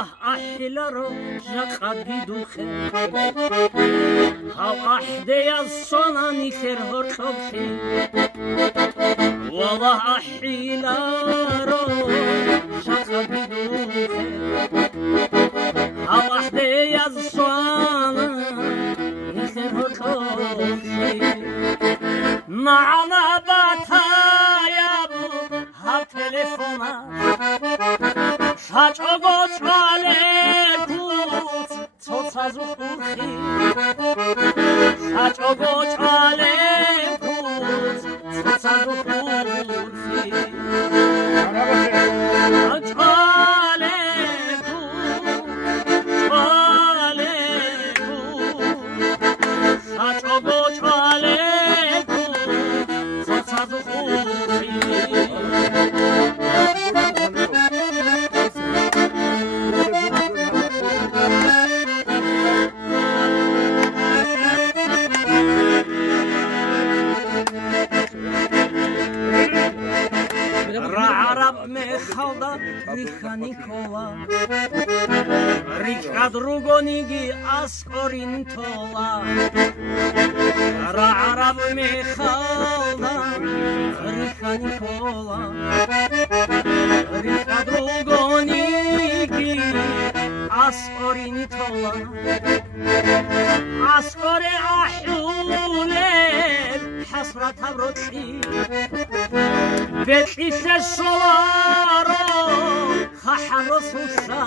والله أحلى رجاك بدوخي هاو أحدي الصناني خير هرخوخي والله أحلى رجاك بدوخي هاو أحدي الصناني خير هرخوخي معنا باتايا بو ها تليفونا شاچوگوچ آلکوت توتازو خورخی شاچوگوچ آلکوت توتازو خورخی شاچوگوچ آلکوت توتازو خورخی عرب مخالدا ریخانیکولا ریخا دروگونیگی اسکورینتولا عرب مخالدا ریخانیکولا ریخا دروگونیگی اسکورینتولا اسکور احوله حسرت روشی بتیش شلارو خحر سوسا